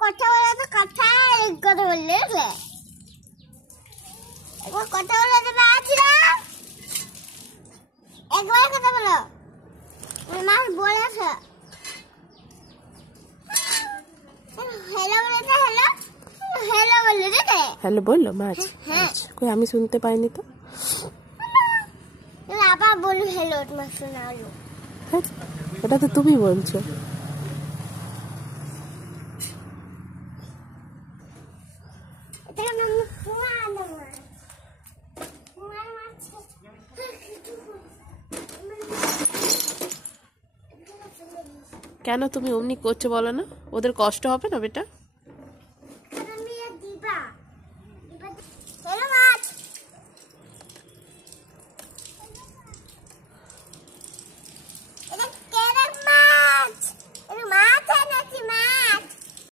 কথা বলে তো কথা বললে একবার কথা বলে দেবে আছিরা একবার কথা বলো মাছ বলেছে হ্যালো বলেছে হ্যালো হ্যালো বললে রে হ্যালো বললো মাছ? হ্যাঁ কই আমি শুনতে পাইনি তো। আবার বললো হ্যালো মাছ শোনা হলো। হ্যাঁ, ওটা তো তুমি বলছো। কেন তুমি অমনি করছো বলো না? ওদের কষ্ট হবে না বেটা?